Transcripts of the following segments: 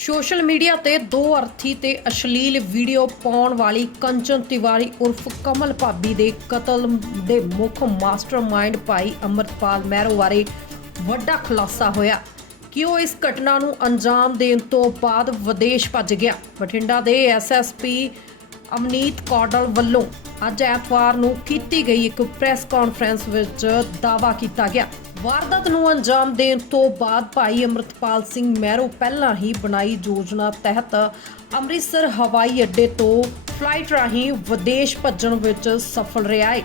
Social media ਤੇ ਦੋ ਅਰਥੀ ਤੇ ਅਸ਼ਲੀਲ ਵੀਡੀਓ ਪਾਉਣ ਵਾਲੀ ਕੰਚਨ ਤਿਵਾਰੀ ਉਰਫ ਕਮਲ ਭਾਬੀ ਦੇ ਕਤਲ ਦੇ ਮੁੱਖ ਮਾਸਟਰਮਾਈਂਡ ਭਾਈ ਅਮਰਪਾਲ ਮਹਿਰੋ ਬਾਰੇ ਵੱਡਾ ਖੁਲਾਸਾ ਹੋਇਆ। ਕਿ ਉਹ ਇਸ ਘਟਨਾ ਨੂੰ ਅੰਜਾਮ ਦੇਣ ਤੋਂ ਬਾਅਦ ਵਿਦੇਸ਼ ਭੱਜ ਗਿਆ? ਬਠਿੰਡਾ ਦੇ ਐਸਐਸਪੀ ਅਮਨੀਤ ਕੌਡਲ ਵੱਲੋਂ ਅੱਜ ਐਤਵਾਰ ਨੂੰ ਕੀਤੀ ਗਈ ਇੱਕ ਪ੍ਰੈਸ ਕਾਨਫਰੰਸ ਵਿੱਚ ਦਾਅਵਾ ਕੀਤਾ ਗਿਆ। ਵਾਰਦਾਤ ਨੂੰ ਅੰਜਾਮ ਦੇਣ ਤੋਂ ਬਾਅਦ ਭਾਈ ਅਮਰਤਪਾਲ ਸਿੰਘ ਮਹਿਰੋ ਪਹਿਲਾਂ ਹੀ ਬਣਾਈ ਯੋਜਨਾ ਤਹਿਤ ਅੰਮ੍ਰਿਤਸਰ ਹਵਾਈ ਅੱਡੇ ਤੋਂ ਫਲਾਈਟ ਰਾਹੀਂ ਵਿਦੇਸ਼ ਭੱਜਣ ਵਿੱਚ ਸਫਲ ਰਿਹਾ ਹੈ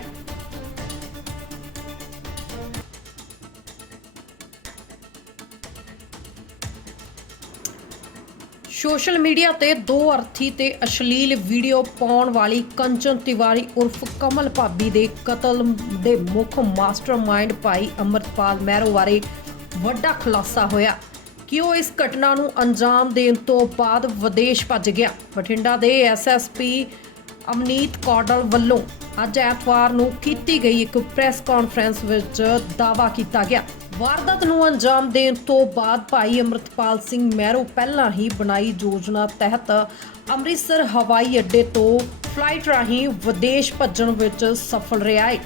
ਸੋਸ਼ਲ ਮੀਡੀਆ ਤੇ ਦੋ ਅਰਥੀ ਤੇ ਅਸ਼ਲੀਲ ਵੀਡੀਓ ਪਾਉਣ ਵਾਲੀ ਕੰਚਨ ਤਿਵਾਰੀ ਉਰਫ ਕਮਲ ਭਾਬੀ ਦੇ ਕਤਲ ਦੇ ਮੁੱਖ ਮਾਸਟਰਮਾਈਂਡ ਭਾਈ ਅਮਰਪਾਲ ਮਹਿਰੋ ਬਾਰੇ ਵੱਡਾ ਖੁਲਾਸਾ ਹੋਇਆ। ਕਿ ਉਹ ਇਸ ਘਟਨਾ ਨੂੰ ਅੰਜਾਮ ਦੇਣ ਤੋਂ ਬਾਅਦ ਵਿਦੇਸ਼ ਭੱਜ ਗਿਆ? ਬਠਿੰਡਾ ਦੇ ਐਸਐਸਪੀ ਅਮਨੀਤ ਕੌਡਲ ਵੱਲੋਂ ਅੱਜ ਐਤਵਾਰ ਨੂੰ ਕੀਤੀ ਗਈ ਇੱਕ ਪ੍ਰੈਸ ਕਾਨਫਰੰਸ ਵਿੱਚ ਦਾਅਵਾ ਕੀਤਾ ਗਿਆ। ਵਾਰਦਾਤ ਨੂੰ ਅੰਜਾਮ ਦੇਣ ਤੋਂ ਬਾਅਦ ਭਾਈ ਅਮਰਤਪਾਲ ਸਿੰਘ ਮਹਿਰੋ ਪਹਿਲਾਂ ਹੀ ਬਣਾਈ ਯੋਜਨਾ ਤਹਿਤ ਅੰਮ੍ਰਿਤਸਰ ਹਵਾਈ ਅੱਡੇ ਤੋਂ ਫਲਾਈਟ ਰਾਹੀਂ ਵਿਦੇਸ਼ ਭੱਜਣ ਵਿੱਚ ਸਫਲ ਰਿਹਾ ਹੈ